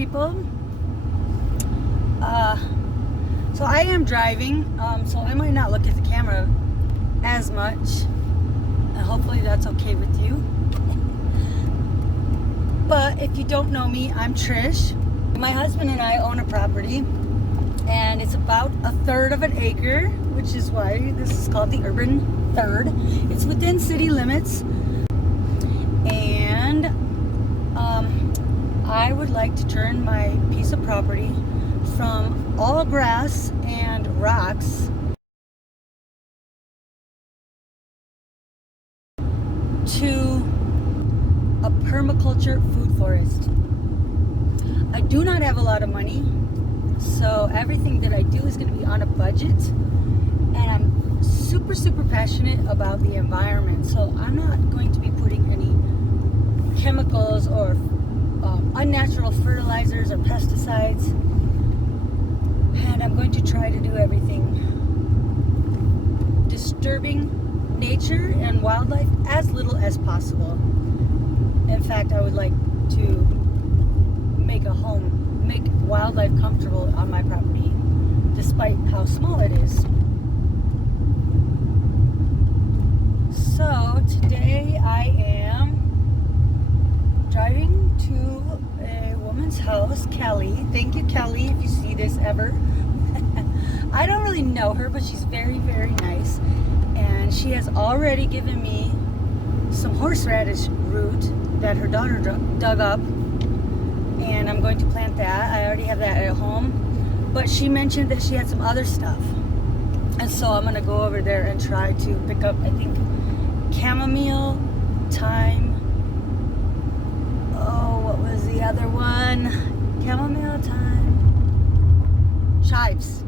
people. So I am driving, so I might not look at the camera as much. And hopefully that's okay with you. But if you don't know me, I'm Trish. My husband and I own a property, and it's about 1/3 of an acre, which is why this is called the urban third. It's within city limits, and I would like to turn my piece of property from all grass and rocks to a permaculture food forest. I do not have a lot of money, so everything that I do is going to be on a budget, and I'm super passionate about the environment, so I'm not going to be putting any chemicals or unnatural fertilizers or pesticides, and I'm going to try to do everything disturbing nature and wildlife as little as possible. In fact, I would like to make a home, make wildlife comfortable on my property, despite how small it is. So today I am driving to a woman's house, Kelly. Thank you, Kelly, if you see this ever. I don't really know her, but she's very nice, and she has already given me some horseradish root that her daughter dug up, and I'm going to plant that. I already have that at home, but she mentioned that she had some other stuff, and so I'm going to go over there and try to pick up, I think, chamomile, thyme, what was the other one? Chamomile, thyme, chives,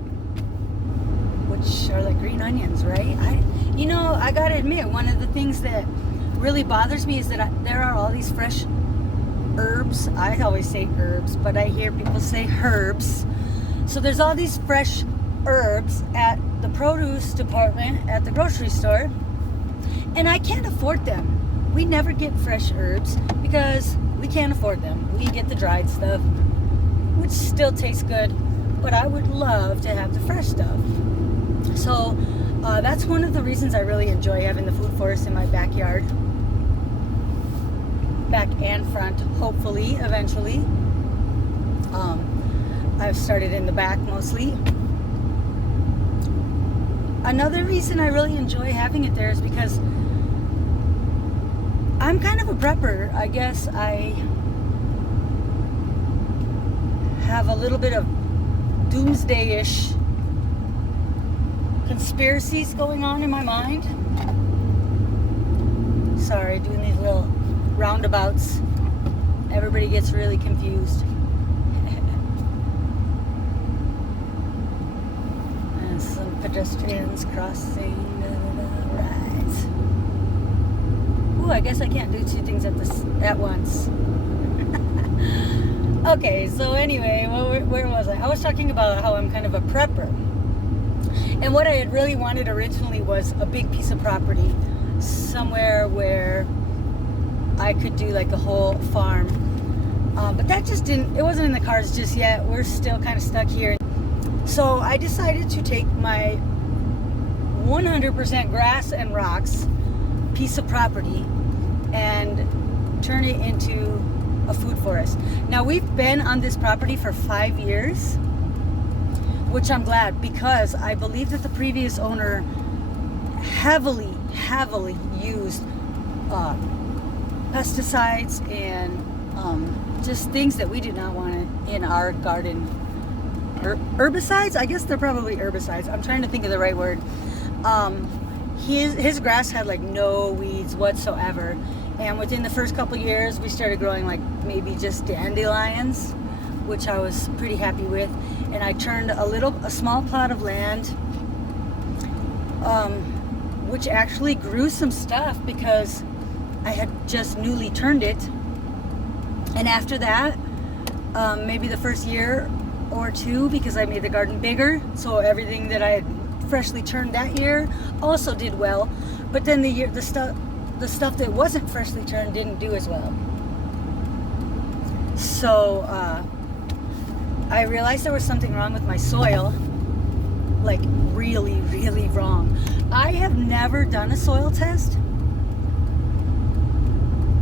which are like green onions, right? I gotta admit, one of the things that really bothers me is that there are all these fresh herbs. I always say herbs, but I hear people say herbs. So there's all these fresh herbs at the produce department at the grocery store, and I can't afford them. We never get fresh herbs because we can't afford them. We get the dried stuff, which still tastes good, but I would love to have the fresh stuff. So that's one of the reasons I really enjoy having the food forest in my backyard. Back and front, hopefully, eventually. I've started in the back mostly. Another reason I really enjoy having it there is because I'm kind of a prepper. I guess I have a little bit of doomsday-ish conspiracies going on in my mind. Sorry, doing these little roundabouts. Everybody gets really confused. And some pedestrians crossing. Right. Ooh, I guess I can't do two things at once. Okay, so anyway, where was I? I was talking about how I'm kind of a prepper. And what I had really wanted originally was a big piece of property somewhere where I could do like a whole farm. But that just it wasn't in the cards just yet. We're still kind of stuck here. So I decided to take my 100% grass and rocks piece of property and turn it into a food forest. Now, we've been on this property for 5 years, which I'm glad, because I believe that the previous owner heavily used pesticides and just things that we did not want in our garden. Herbicides? I guess they're probably herbicides. I'm trying to think of the right word. His grass had like no weeds whatsoever, and within the first couple years we started growing like maybe just dandelions, which I was pretty happy with. And I turned a small plot of land, which actually grew some stuff because I had just newly turned it. And after that, maybe the first year or two, because I made the garden bigger, so everything that I had freshly turned that year also did well. But then the stuff that wasn't freshly turned didn't do as well. So I realized there was something wrong with my soil, like really, really wrong. I have never done a soil test,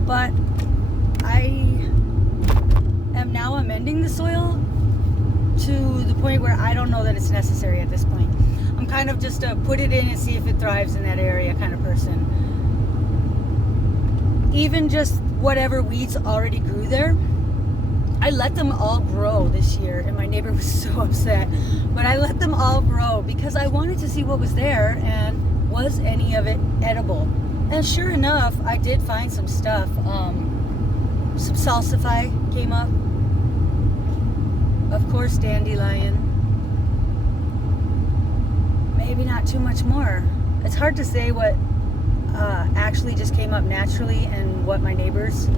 but I am now amending the soil to the point where I don't know that it's necessary at this point. I'm kind of just a put it in and see if it thrives in that area kind of person. Even just whatever weeds already grew there, I let them all grow this year, and my neighbor was so upset. But I let them all grow because I wanted to see what was there and was any of it edible. And sure enough, I did find some stuff. Some salsify came up. Of course, dandelion. Maybe not too much more. It's hard to say what actually just came up naturally and what my neighbors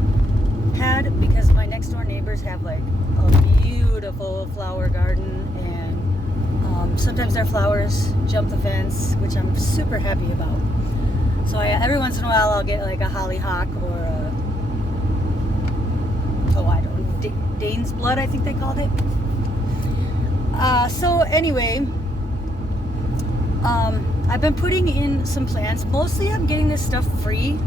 had, because my next door neighbors have like a beautiful flower garden, and sometimes their flowers jump the fence, which I'm super happy about. So every once in a while I'll get like a hollyhock or a, oh I don't know, Dane's blood I think they called it. So anyway, I've been putting in some plants. Mostly I'm getting this stuff free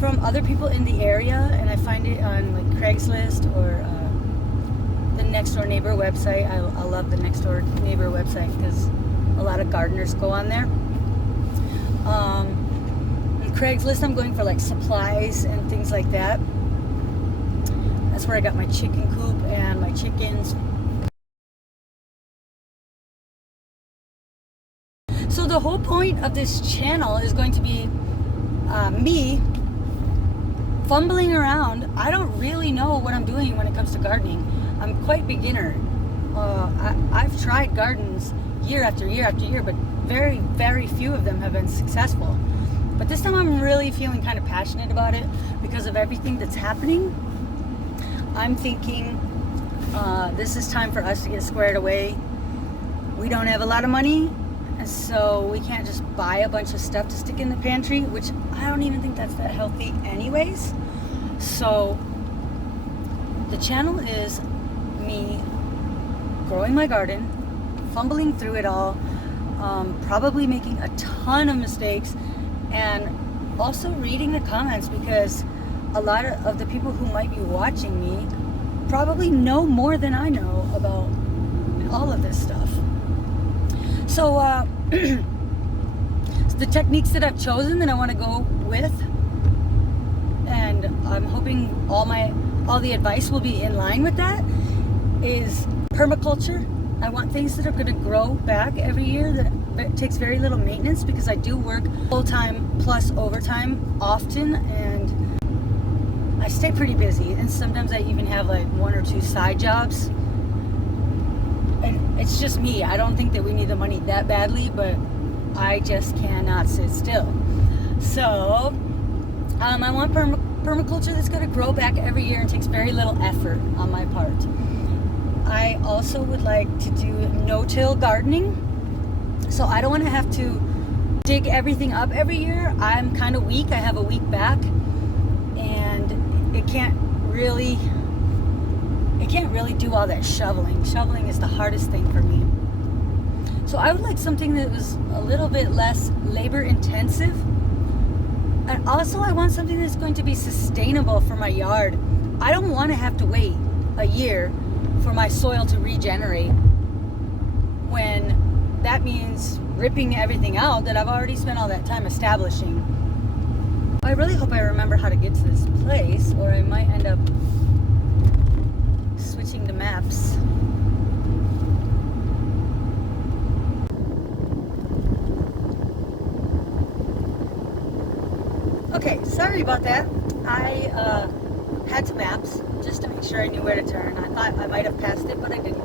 from other people in the area, and I find it on like Craigslist or the Next Door Neighbor website. I love the Next Door Neighbor website because a lot of gardeners go on there. On Craigslist I'm going for like supplies and things like that. That's where I got my chicken coop and my chickens. So the whole point of this channel is going to be me fumbling around. I don't really know what I'm doing when it comes to gardening. I'm quite beginner. I've tried gardens year after year after year, but very, very few of them have been successful. But this time I'm really feeling kind of passionate about it because of everything that's happening. I'm thinking this is time for us to get squared away. We don't have a lot of money, and so we can't just buy a bunch of stuff to stick in the pantry, which I don't even think that's that healthy anyways. So the channel is me growing my garden, fumbling through it all, probably making a ton of mistakes, and also reading the comments, because a lot of the people who might be watching me probably know more than I know about all of this stuff. So the techniques that I've chosen that I want to go with, and I'm hoping all the advice will be in line with that, is permaculture. I want things that are going to grow back every year, that takes very little maintenance, because I do work full-time plus overtime often, and I stay pretty busy, and sometimes I even have like 1 or 2 side jobs. And it's just me. I don't think that we need the money that badly, but I just cannot sit still. So I want permaculture that's going to grow back every year and takes very little effort on my part. I also would like to do no-till gardening, so I don't want to have to dig everything up every year. I'm kind of weak. I have a weak back, and it can't really do all that shoveling. Shoveling is the hardest thing for me. So I would like something that was a little bit less labor intensive. And also I want something that's going to be sustainable for my yard. I don't want to have to wait a year for my soil to regenerate, when that means ripping everything out that I've already spent all that time establishing. I really hope I remember how to get to this place, or I might end up switching to maps. Okay, sorry about that. I had to maps just to make sure I knew where to turn. I thought I might have passed it, but I didn't.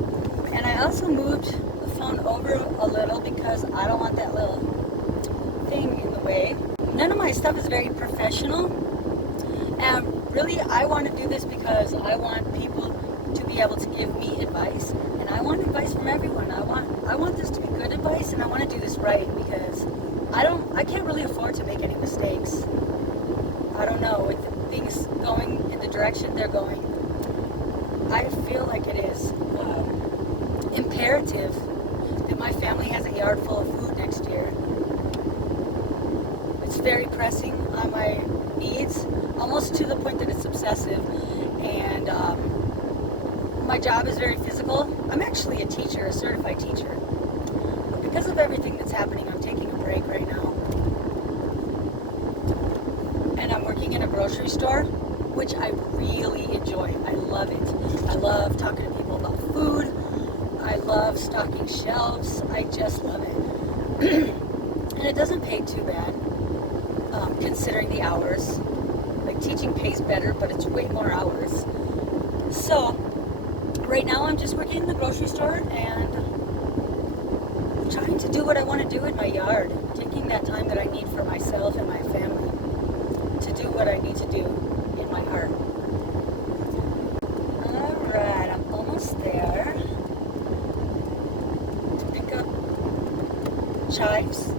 And I also moved the phone over a little because I don't want that little thing in the way. None of my stuff is very professional, and really I want to do this because I want people to be able to give me advice, and I want advice from everyone. I want this to be good advice, and I want to do this right, because I can't really afford to make any mistakes. I don't know, with things going in the direction they're going, I feel like it is imperative that my family has a yard full of food next year. It's very pressing on my needs, almost to the point that it's obsessive. And my job is very physical. I'm actually a teacher, a certified teacher. But because of everything that's happening, I'm taking a break right now. And I'm working in a grocery store, which I really enjoy. I love it. I love talking to people about food. I love stocking shelves. I just love it. And it doesn't pay too bad, considering the hours. Like, teaching pays better, but it's way more hours. So, right now I'm just working in the grocery store and trying to do what I want to do in my yard. Taking that time that I need for myself and my family to do what I need to do in my heart. Alright, I'm almost there. To pick up chives.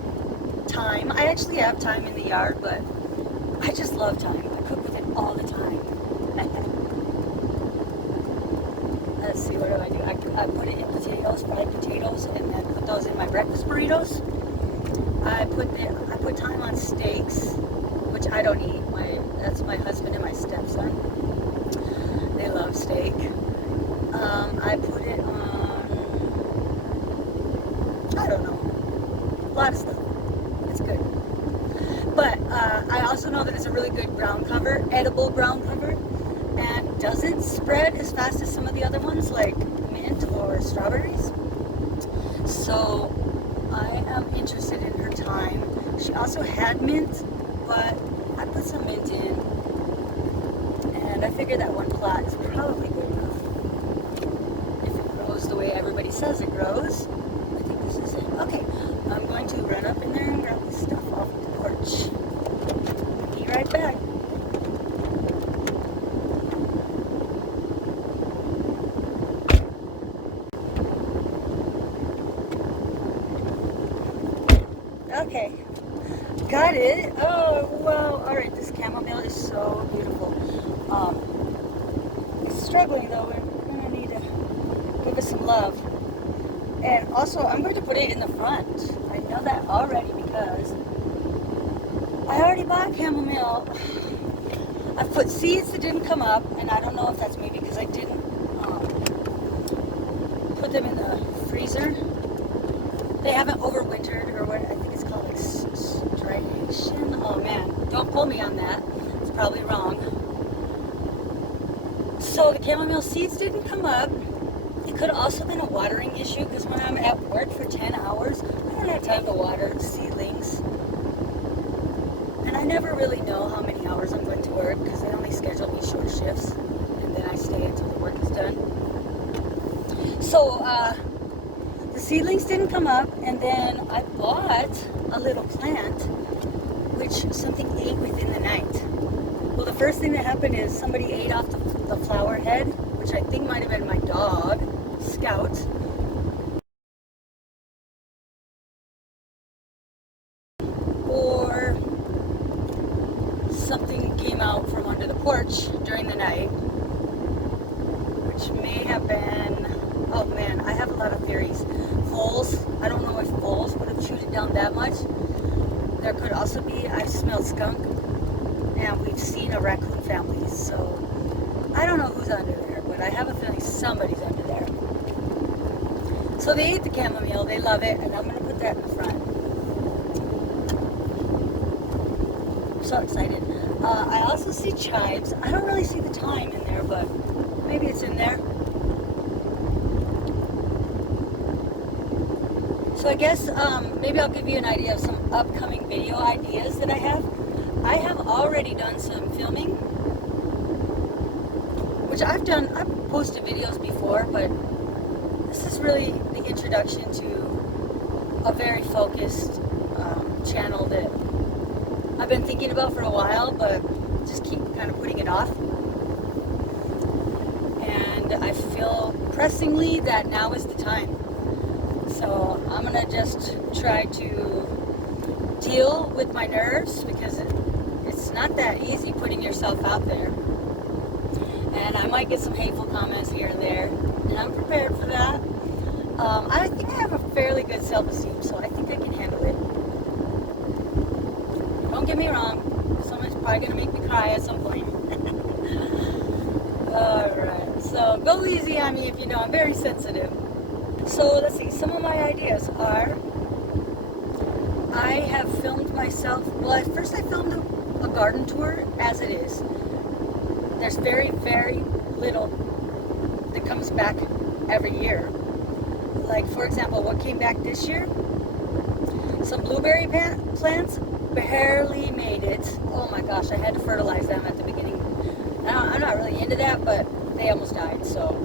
Thyme. I actually have thyme in the yard, but I just love thyme. I cook with it all the time. Let's see, what do? I put it in potatoes, fried potatoes, and then put those in my breakfast burritos. I put thyme on steaks, which I don't eat. That's my husband and my stepson. They love steak. I put it on, I don't know, a lot of stuff. It's good. But I also know that it's a really good ground cover, edible ground cover, and doesn't spread as fast as some of the other ones, like mint or strawberries. So I am interested in her thyme. She also had mint, but I put some mint in, and I figured that one plot is probably good enough. If it grows the way everybody says it grows, I think this is it. Okay, I'm going to run up in there and grab this stuff off the porch. Be right back. Okay, got it. Oh, wow. All right, this chamomile is so beautiful. It's struggling though. We're gonna need to give it some love. And also, I'm going to put it in the front. I know that already because I already bought chamomile. I've put seeds that didn't come up, and I don't know if that's maybe because I didn't put them in the freezer. They haven't overwintered, or what I think it's called, like striation. Oh man, don't quote me on that. It's probably wrong. So the chamomile seeds didn't come up. It could have also been a watering issue because when I'm at work for 10 hours, I don't have time to water seedlings. And I never really know how many hours I'm going to work because they only schedule me short shifts, and then I stay until the work is done. So the seedlings didn't come up, and then I bought a little plant which something ate within the night. Well, the first thing that happened is somebody ate off the flower head, which I think might have been my dog, Scout. Or something came out from under the porch during the night, which may have been, oh man, I have a lot of theories. Voles, I don't know if voles would have chewed it down that much. There could also be, I smelled skunk, and we've seen a raccoon family, so I don't know who's under there, but I have a feeling somebody's under there. So they ate the chamomile, they love it, and I'm going to put that in the front. I'm so excited. I also see chives. I don't really see the thyme in there, but maybe it's in there. So I guess maybe I'll give you an idea of some upcoming video ideas that I have. I have already done some filming, which I've posted videos before, but this is really the introduction to a very focused channel that I've been thinking about for a while, but just keep kind of putting it off. And I feel pressingly that now is the time. So I'm gonna just try to deal with my nerves because it's not that easy putting yourself out there. And I might get some hateful comments here and there, and I'm prepared for that. I think I have a fairly good self-esteem, so I think I can handle it. Don't get me wrong, someone's probably going to make me cry at some point. Alright, so go easy on me if you know I'm very sensitive. So let's see, some of my ideas are, I have filmed myself, well at first I filmed a garden tour as it is. There's very, very little that comes back every year. Like for example, what came back this year? Some blueberry plants barely made it. Oh my gosh, I had to fertilize them at the beginning. I'm not really into that, but they almost died, so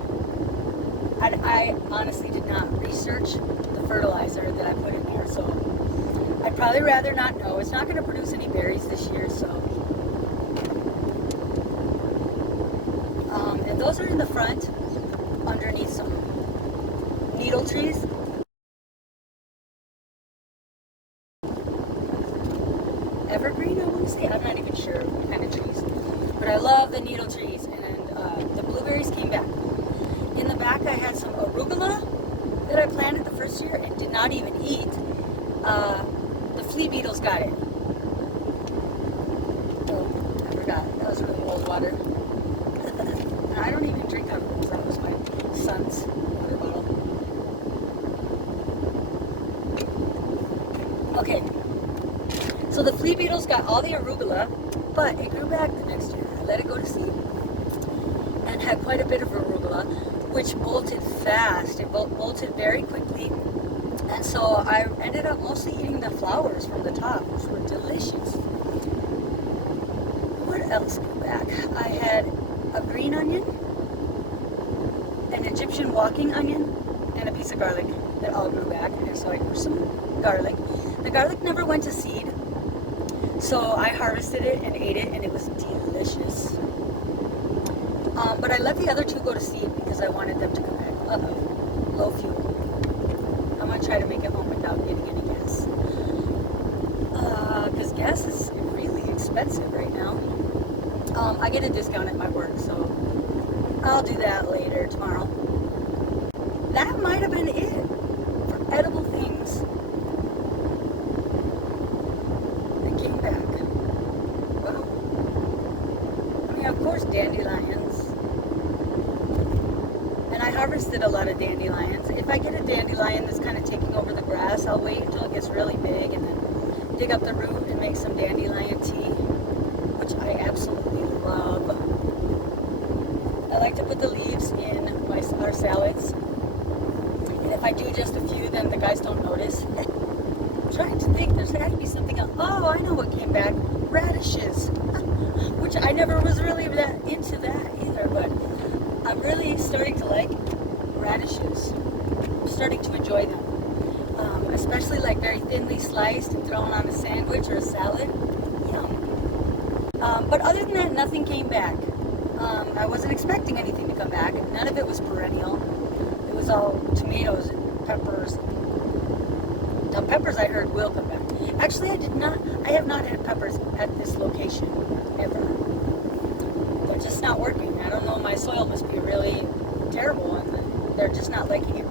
I honestly did not research the fertilizer that I put in there, so I'd probably rather not know. It's not going to produce any berries this year, so and those are in the front underneath some needle trees. Evergreen, I want to say. I'm not even sure what kind of trees, but I love the needle trees, and the blueberries came back. In the back I had some arugula that I planted the first year and did not even eat. The flea beetles got it. Oh, I forgot. That was really old water. I don't even drink out of those. That was my son's water bottle. Okay. So the flea beetles got all the arugula, but it grew back the next year. I let it go to seed and had quite a bit of arugula, which bolted fast. It bolted very quickly, and so I ended up mostly eating the flowers from the top, which were delicious. What else grew back? I had a green onion, an Egyptian walking onion, and a piece of garlic that all grew back, and so I grew some garlic. The garlic never went to seed, so I harvested it and ate it, and it was delicious. But I let the other two go to seed because I wanted them to come back. Low fuel. I'm going to try to make it home without getting any gas. Because gas is really expensive right now. I get a discount at my work, so I'll do that later, tomorrow. That might have been it for edible things that came back. Well, I mean, of course, dandelions. And I harvested a lot of dandelions. If I get a dandelion that's kind of taking over the grass, I'll wait until it gets really big and then dig up the root and make some dandelion tea, which I absolutely love. I like to put the leaves in our salads. And if I do just a few, then the guys don't notice. I'm trying to think, there's got to be something else. Oh, I know what came back. Radishes. Which I never was really that into that either, but I'm really starting to like radishes. I'm starting to enjoy them. Especially like very thinly sliced and thrown on a sandwich or a salad. Yum. But other than that, nothing came back. I wasn't expecting anything to come back. None of it was perennial. It was all tomatoes and peppers. Now peppers I heard will come back. Actually, I have not had peppers at this location ever. They're just not working. I don't know, my soil must be really terrible and they're just not liking it.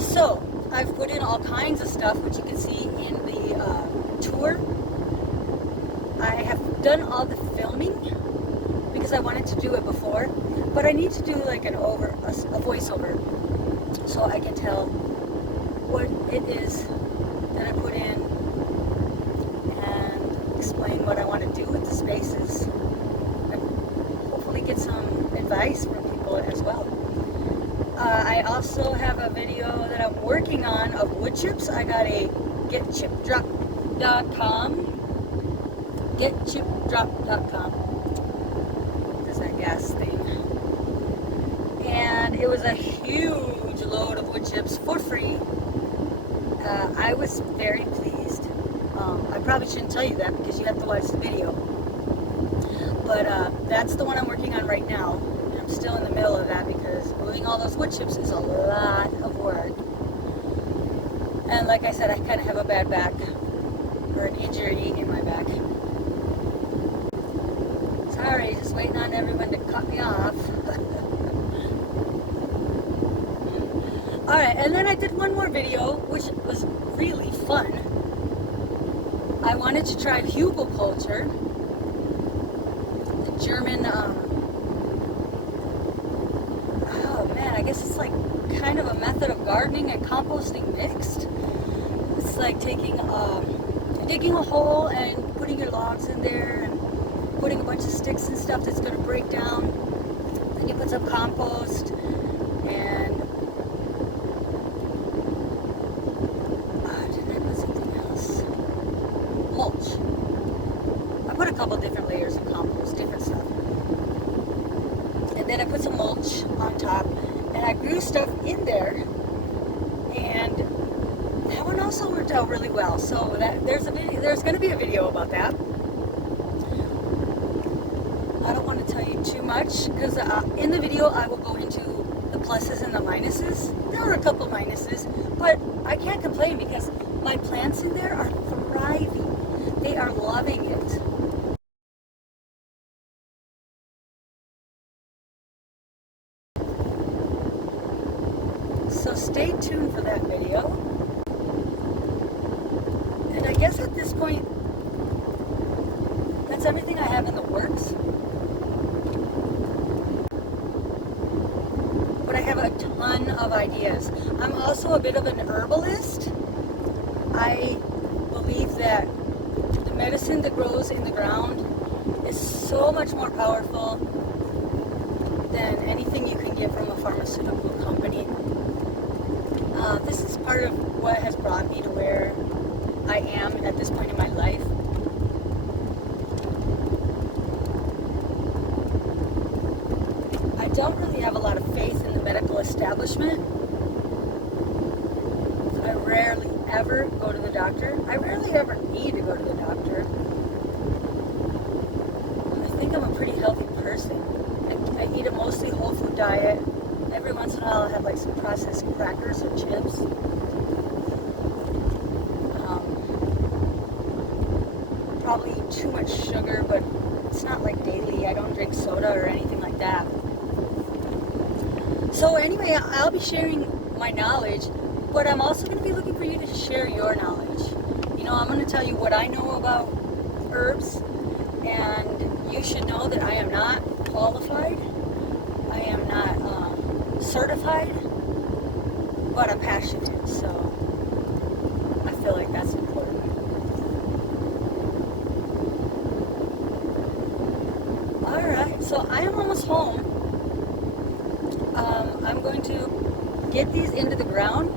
So, I've put in all kinds of stuff, which you can see in the tour. I have done all the filming because I wanted to do it before, but I need to do like a voiceover so I can tell what it is that I put in and explain what I want to do with the spaces and hopefully get some advice from people as well. I also have a video that I'm working on of wood chips. I got a getchipdrop.com. Getchipdrop.com. There's that gas thing. And it was a huge load of wood chips for free. I was very pleased. I probably shouldn't tell you that because you have to watch the video. But that's the one I'm working on right now. And I'm still in the middle of that because moving all those wood chips is a lot of work. And like I said, I kind of have a bad back, or an injury in my back. Sorry, just waiting on everyone to cut me off. Alright, and then I did one more video, which was really fun. I wanted to try hugelkultur, the German, oh man, I guess it's like kind of a method of gardening and composting mixed. It's like taking, digging a hole and putting your logs in there and putting a bunch of sticks and stuff that's going to break down. Then you put some compost and didn't I put something else? Mulch. I put a couple different layers of compost, different stuff. And then I put some mulch on top and I grew stuff in there, and that one also worked out really well. So that there's going to be a video about that. I don't want to tell you too much because in the video I will go into the pluses and the minuses. There were a couple minuses, but I can't complain because my plants in there are thriving. They are loving it. So stay tuned for that video. And I guess at this point, that's everything I have in the works. But I have a ton of ideas. I'm also a bit of an herbalist. I believe that the medicine that grows in the ground is so much more powerful than anything you can get from a pharmaceutical company. This is part of what has brought me to where I am at this point in my life. I don't really have a lot of faith in the medical establishment. I rarely ever go to the doctor. I rarely ever need to go to the doctor. I think I'm a pretty healthy person. I eat a mostly whole food diet. Every once in a while I'll have like some processed crackers or chips. Probably too much sugar, but it's not like daily. I don't drink soda or anything like that. So anyway, I'll be sharing my knowledge, but I'm also going to be looking for you to share your knowledge. You know, I'm going to tell you what I know about herbs, and you should know that I am not qualified. I am not certified, but I'm passionate, so I feel like that's important. Alright, so I am almost home. I'm going to get these into the ground,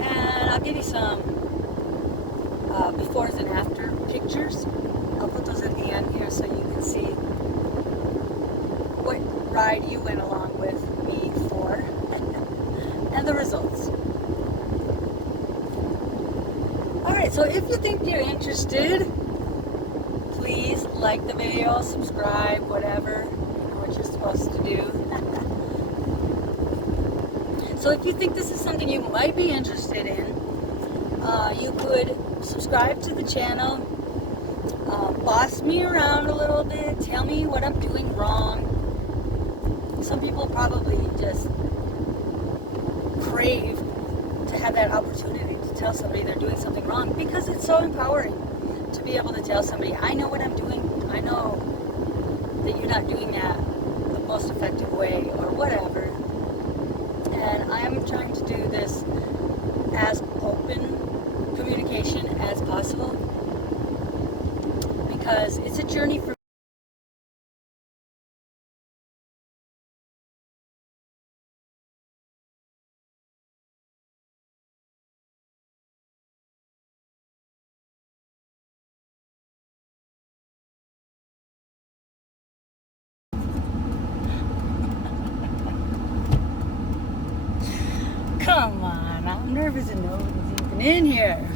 and I'll give you some befores and after pictures. I'll put those at the end here so you can see what ride you went along with me for and the results. Alright, so if you think you're interested, please like the video, subscribe, whatever, you know what you're supposed to do. So if you think this is something you might be interested in, you could subscribe to the channel, boss me around a little bit, tell me what I'm doing wrong. Some people probably just crave to have that opportunity to tell somebody they're doing something wrong, because it's so empowering to be able to tell somebody, I know what I'm doing, I know that you're not doing that the most effective way or whatever. And I'm trying to do this as open communication as possible, because it's a journey for Come on, I'm nervous and nobody's even in here.